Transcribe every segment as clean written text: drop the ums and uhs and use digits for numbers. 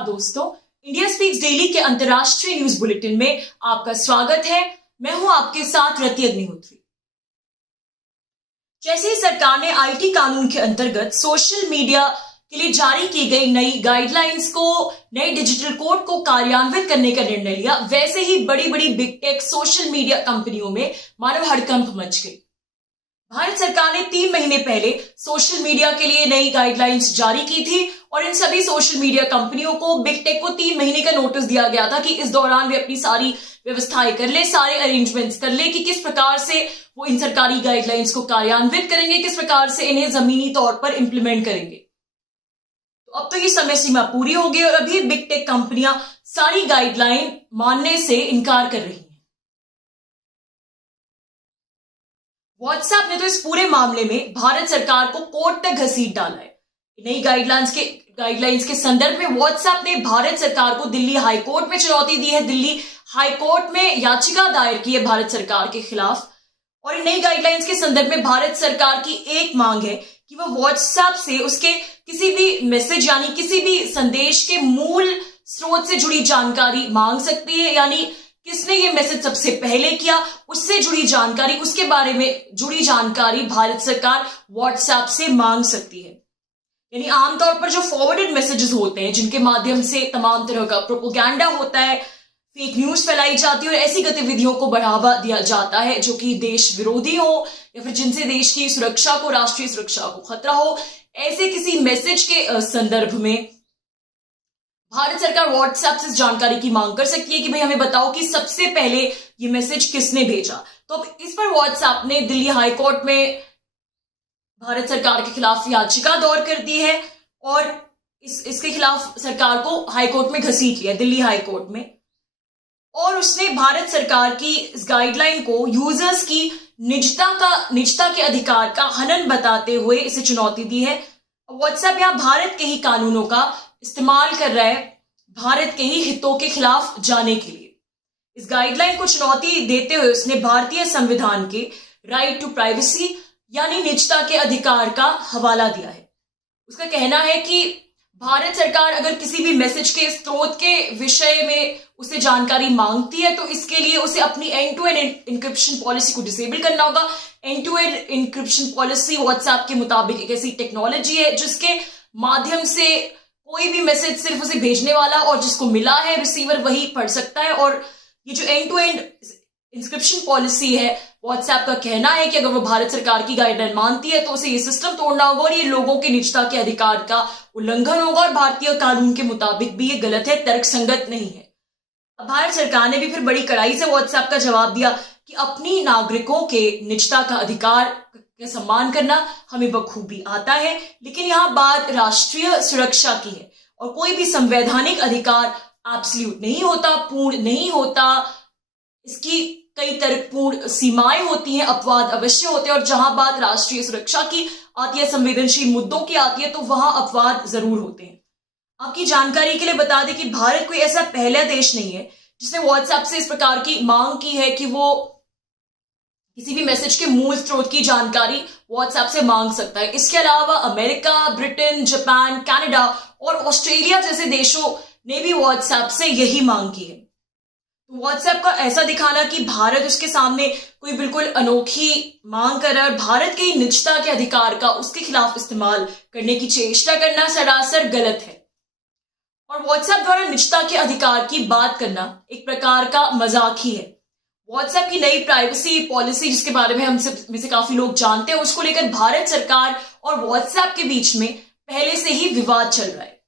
नमस्कार दोस्तों, India speaks daily के अंतर्राष्ट्रीय न्यूज बुलेटिन में आपका स्वागत है। मैं हूं आपके साथ रति अग्निहोत्री। जैसे ही सरकार ने आईटी कानून के अंतर्गत सोशल मीडिया के लिए जारी की गई नई गाइडलाइंस को, नए डिजिटल कोड को कार्यान्वित करने का निर्णय लिया, वैसे ही बड़ी बड़ी बिग टेक सोशल मीडिया कंपनियों में मानो हड़कंप मच गई। भारत सरकार ने 3 महीने पहले सोशल मीडिया के लिए नई गाइडलाइंस जारी की थी और इन सभी सोशल मीडिया कंपनियों को, बिग टेक को 3 महीने का नोटिस दिया गया था कि इस दौरान वे अपनी सारी व्यवस्थाएं कर ले, सारे अरेंजमेंट्स कर ले कि किस प्रकार से वो इन सरकारी गाइडलाइंस को कार्यान्वित करेंगे, किस प्रकार से इन्हें जमीनी तौर पर इंप्लीमेंट करेंगे। तो अब तो ये समय सीमा पूरी हो गई और अभी बिग टेक कंपनियां सारी गाइडलाइन मानने से इनकार कर रही हैं। व्हाट्सएप ने तो इस पूरे मामले में भारत सरकार को कोर्ट तक घसीट डाला है। नई गाइडलाइंस के संदर्भ में व्हाट्सएप ने भारत सरकार को दिल्ली हाई कोर्ट में चुनौती दी है। दिल्ली हाई कोर्ट में याचिका दायर की है भारत सरकार के खिलाफ और इन नई गाइडलाइंस के संदर्भ में भारत सरकार की एक मांग है कि वह व्हाट्सएप से उसके किसी भी मैसेज यानी किसी भी संदेश के मूल स्रोत से जुड़ी जानकारी मांग सकती है, यानी किसने ये मैसेज सबसे पहले किया, उससे जुड़ी जानकारी, उसके बारे में जुड़ी जानकारी भारत सरकार व्हाट्सएप से मांग सकती है। यानी आमतौर पर जो फॉरवर्डेड मैसेजेस होते हैं, जिनके माध्यम से तमाम तरह का प्रोपेगेंडा होता है, फेक न्यूज फैलाई जाती है और ऐसी गतिविधियों को बढ़ावा दिया जाता है जो कि देश विरोधी हो या फिर जिनसे देश की सुरक्षा को, राष्ट्रीय सुरक्षा को खतरा हो, ऐसे किसी मैसेज के संदर्भ में भारत सरकार व्हाट्सएप से जानकारी की मांग कर सकती है कि भाई हमें बताओ कि सबसे पहले ये मैसेज किसने भेजा। तो अब इस पर व्हाट्सएप ने दिल्ली हाई कोर्ट में भारत सरकार के खिलाफ याचिका दायर कर दी है और इसके खिलाफ सरकार को हाई कोर्ट में घसीट लिया, दिल्ली हाई कोर्ट में। और उसने भारत सरकार की इस गाइडलाइन को यूजर्स की निजता के अधिकार का हनन बताते हुए इसे चुनौती दी है। व्हाट्सएप यहां भारत के ही कानूनों का इस्तेमाल कर रहा है भारत के ही हितों के खिलाफ जाने के लिए। इस गाइडलाइन को चुनौती देते हुए उसने भारतीय संविधान के राइट टू प्राइवेसी यानी निजता के अधिकार का हवाला दिया है। उसका कहना है कि भारत सरकार अगर किसी भी मैसेज के स्रोत के विषय में उसे जानकारी मांगती है तो इसके लिए उसे अपनी end to end encryption policy को डिसेबल करना होगा। End to end encryption policy WhatsApp के मुताबिक एक ऐसी टेक्नोलॉजी है जिसके माध्यम से कोई भी मैसेज सिर्फ उसे भेजने वाला और जिसको मिला है रिसीवर वही पढ़ सकता है। और ये जो end to end inscription policy है, व्हाट्सएप का कहना है कि अगर वो भारत सरकार की गाइडलाइन मानती है तो उसे ये सिस्टम तोड़ना होगा और ये लोगों की निजता के अधिकार का उल्लंघन होगा और भारतीय कानून के मुताबिक भी ये गलत है, तर्कसंगत नहीं है। अब भारत सरकार ने भी फिर बड़ी कड़ाई से व्हाट्सएप का जवाब दिया कि अपनी नागरिकों के निजता का अधिकार का सम्मान करना हमें बखूबी आता है, लेकिन यहाँ बात राष्ट्रीय सुरक्षा की है और कोई भी संवैधानिक अधिकार एब्सोल्यूट नहीं होता, पूर्ण नहीं होता। इसकी कई तर्कपूर्ण सीमाएं होती हैं, अपवाद अवश्य होते हैं और जहां बात राष्ट्रीय सुरक्षा की आती है, संवेदनशील मुद्दों की आती है तो वहां अपवाद जरूर होते हैं। आपकी जानकारी के लिए बता दें कि भारत कोई ऐसा पहला देश नहीं है जिसने व्हाट्सएप से इस प्रकार की मांग की है कि वो किसी भी मैसेज के मूल स्रोत की जानकारी व्हाट्सएप से मांग सकता है। इसके अलावा अमेरिका, ब्रिटेन, जापान, कनाडा और ऑस्ट्रेलिया जैसे देशों ने भी व्हाट्सएप से यही मांग की है। व्हाट्सएप का ऐसा दिखाना कि भारत उसके सामने कोई बिल्कुल अनोखी मांग कर रहा है और भारत के निजता के अधिकार का उसके खिलाफ इस्तेमाल करने की चेष्टा करना सरासर गलत है। और व्हाट्सएप द्वारा निजता के अधिकार की बात करना एक प्रकार का मजाक ही है। व्हाट्सएप की नई प्राइवेसी पॉलिसी, जिसके बारे में हम में से काफी लोग जानते हैं, उसको लेकर भारत सरकार और व्हाट्सएप के बीच में पहले से ही विवाद चल रहा है।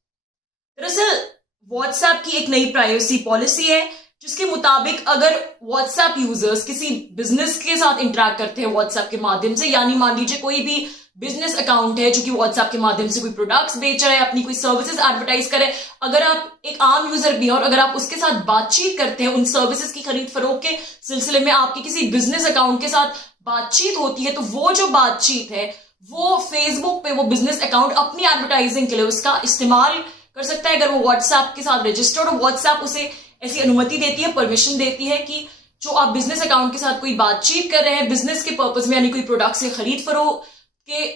दरअसल व्हाट्सएप की एक नई प्राइवेसी पॉलिसी है जिसके मुताबिक अगर व्हाट्सएप यूजर्स किसी बिजनेस के साथ इंटरेक्ट करते हैं व्हाट्सएप के माध्यम से, यानी मान लीजिए कोई भी बिजनेस अकाउंट है जो कि व्हाट्सएप के माध्यम से कोई प्रोडक्ट्स बेच रहा है, अपनी कोई सर्विसेज एडवर्टाइज करे, अगर आप एक आम यूजर भी हैं और अगर आप उसके साथ बातचीत करते हैं, उन सर्विसेज की खरीद फरोख्त के सिलसिले में आपकी किसी बिजनेस अकाउंट के साथ बातचीत होती है, तो वो जो बातचीत है वो फेसबुक पे वो बिजनेस अकाउंट अपनी एडवर्टाइजिंग के लिए उसका इस्तेमाल कर सकता है। अगर वो व्हाट्सएप के साथ रजिस्टर्ड हो, व्हाट्सएप उसे ऐसी अनुमति देती है, परमिशन देती है कि जो आप बिजनेस अकाउंट के साथ कोई बातचीत कर रहे हैं बिजनेस के पर्पज में, यानी कोई प्रोडक्ट से खरीद फरोख्त के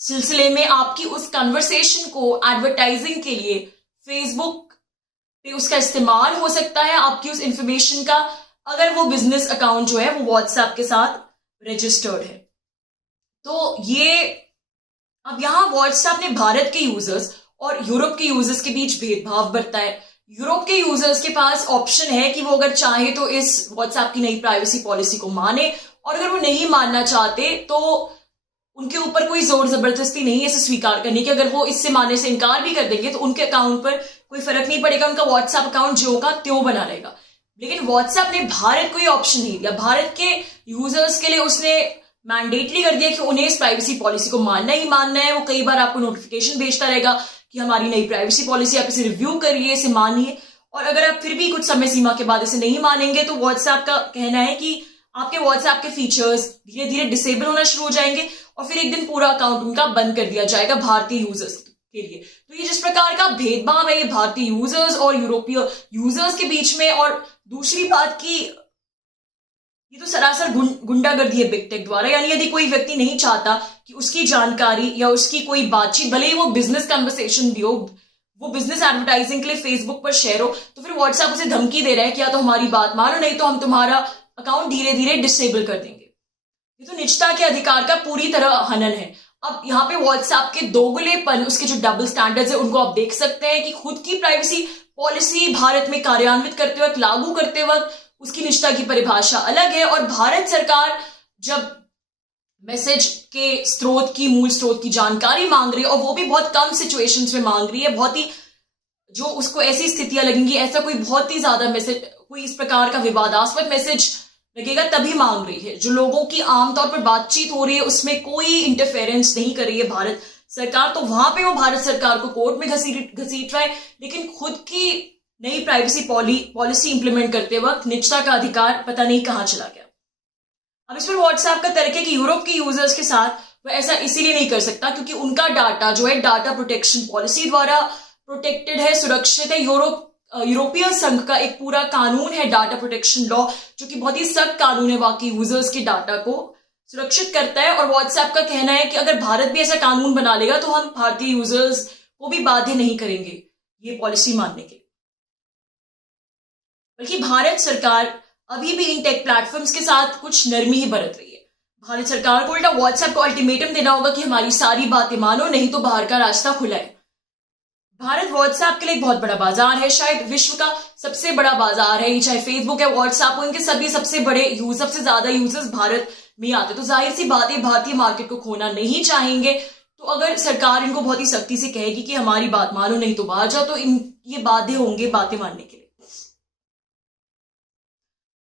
सिलसिले में, आपकी उस कन्वर्सेशन को एडवर्टाइजिंग के लिए फेसबुक पे उसका इस्तेमाल हो सकता है आपकी उस इंफॉर्मेशन का, अगर वो बिजनेस अकाउंट जो है वो व्हाट्सएप के साथ रजिस्टर्ड है। तो ये अब यहाँ व्हाट्सएप ने भारत के यूजर्स और यूरोप के यूजर्स के बीच भेदभाव बरता है। यूरोप के यूजर्स के पास ऑप्शन है कि वो अगर चाहे तो इस व्हाट्सएप की नई प्राइवेसी पॉलिसी को माने, और अगर वो नहीं मानना चाहते तो उनके ऊपर कोई जोर जबरदस्ती नहीं है इसे स्वीकार करने की। अगर वो इससे मानने से इनकार भी कर देंगे तो उनके अकाउंट पर कोई फर्क नहीं पड़ेगा, उनका व्हाट्सएप अकाउंट जो होगा त्यों बना रहेगा। लेकिन व्हाट्सएप ने भारत को ये ऑप्शन नहीं दिया। भारत के यूजर्स के लिए उसने मैंडेटरी कर दिया कि उन्हें इस प्राइवेसी पॉलिसी को मानना ही मानना है। वो कई बार आपको नोटिफिकेशन भेजता रहेगा कि हमारी नई प्राइवेसी पॉलिसी, आप इसे रिव्यू करिए, इसे मानिए। और अगर आप फिर भी कुछ समय सीमा के बाद इसे नहीं मानेंगे तो व्हाट्सएप का कहना है कि आपके व्हाट्सएप के फीचर्स धीरे धीरे डिसेबल होना शुरू हो जाएंगे और फिर एक दिन पूरा अकाउंट उनका बंद कर दिया जाएगा भारतीय यूजर्स के लिए। तो ये जिस प्रकार का भेदभाव है ये भारतीय यूजर्स और यूरोपीय यूजर्स के बीच में, और दूसरी बात की ये तो सरासर गुंडागर्दी है बिग टेक द्वारा। यानी यदि कोई व्यक्ति नहीं चाहता कि उसकी जानकारी या उसकी कोई बातचीत, भले ही वो बिजनेस कन्वर्सेशन भी हो, वो बिजनेस एडवर्टाइजिंग के लिए फेसबुक पर शेयर हो, तो फिर व्हाट्सएप उसे धमकी दे रहा है कि या तो हमारी बात मानो, नहीं तो हम तुम्हारा अकाउंट धीरे धीरे डिसेबल कर देंगे। ये तो निजता के अधिकार का पूरी तरह हनन है। अब यहाँ पे व्हाट्सएप के दोगलेपन, उसके जो डबल स्टैंडर्ड्स है उनको आप देख सकते हैं कि खुद की प्राइवेसी पॉलिसी भारत में कार्यान्वित करते वक्त, लागू करते वक्त उसकी निजता की परिभाषा अलग है, और भारत सरकार जब मैसेज के स्रोत की, मूल स्रोत की जानकारी मांग रही है, और वो भी बहुत कम सिचुएशंस में मांग रही है, बहुत ही जो उसको ऐसी स्थितियां लगेंगी, ऐसा कोई बहुत ही ज्यादा मैसेज, कोई इस प्रकार का विवादास्पद मैसेज लगेगा तभी मांग रही है। जो लोगों की आमतौर पर बातचीत हो रही है उसमें कोई इंटरफेरेंस नहीं कर रही है भारत सरकार, तो वहां पे वो भारत सरकार को कोर्ट में घसीट रहा है। लेकिन खुद की नई प्राइवेसी पॉलिसी इंप्लीमेंट करते वक्त निजता का अधिकार पता नहीं कहां चला गया। अब इस पर व्हाट्सएप का तर्क है कि यूरोप के यूजर्स के साथ वह ऐसा इसीलिए नहीं कर सकता क्योंकि उनका डाटा जो है डाटा प्रोटेक्शन पॉलिसी द्वारा प्रोटेक्टेड है, सुरक्षित है। यूरोपीय संघ का एक पूरा कानून है डाटा प्रोटेक्शन लॉ, जो कि बहुत ही सख्त कानून है, बाकी यूजर्स के डाटा को सुरक्षित करता है। और व्हाट्सएप का कहना है कि अगर भारत भी ऐसा कानून बना लेगा तो हम भारतीय यूजर्स को भी बाध्य नहीं करेंगे ये पॉलिसी मानने के, बल्कि भारत सरकार अभी भी इन टेक प्लेटफॉर्म्स के साथ कुछ नरमी ही बरत रही है। भारत सरकार को उल्टा व्हाट्सएप को अल्टीमेटम देना होगा कि हमारी सारी बातें मानो, नहीं तो बाहर का रास्ता खुला है। भारत व्हाट्सएप के लिए एक बहुत बड़ा बाजार है, शायद विश्व का सबसे बड़ा बाजार है। ये चाहे फेसबुक है, व्हाट्सएप हो, इनके सभी सबसे ज्यादा यूजर्स भारत में आते, तो जाहिर सी बात है भारतीय मार्केट को खोना नहीं चाहेंगे। तो अगर सरकार इनको बहुत ही सख्ती से कहेगी कि हमारी बात मानो नहीं तो बाहर जाओ, तो ये बाध्य होंगे बातें मानने के लिए।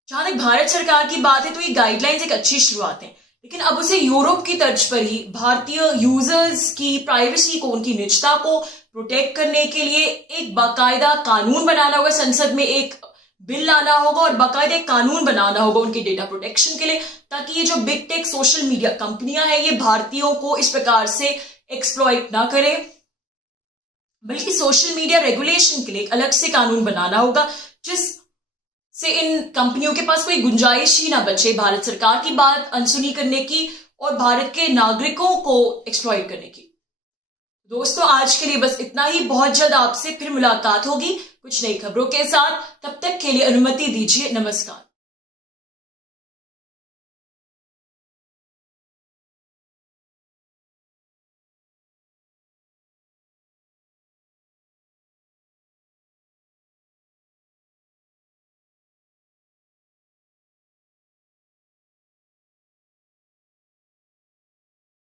जहां तक भारत सरकार की बात है तो ये गाइडलाइंस एक अच्छी शुरुआत है, लेकिन अब उसे यूरोप की तर्ज पर ही भारतीय यूजर्स की प्राइवेसी को, उनकी निजता को प्रोटेक्ट करने के लिए एक बाकायदा कानून बनाना होगा। संसद में एक बिल लाना होगा और बाकायदा एक कानून बनाना होगा उनके डेटा प्रोटेक्शन के लिए, ताकि ये जो बिग टेक सोशल मीडिया कंपनियां हैं ये भारतीयों को इस प्रकार से एक्सप्लॉइट ना करे, बल्कि सोशल मीडिया रेगुलेशन के लिए एक अलग से कानून बनाना होगा जिससे इन कंपनियों के पास कोई गुंजाइश ही ना बचे भारत सरकार की बात अनसुनी करने की और भारत के नागरिकों को एक्सप्लॉइट करने की। दोस्तों आज के लिए बस इतना ही। बहुत जल्द आपसे फिर मुलाकात होगी कुछ नई खबरों के साथ। तब तक के लिए अनुमति दीजिए। नमस्कार।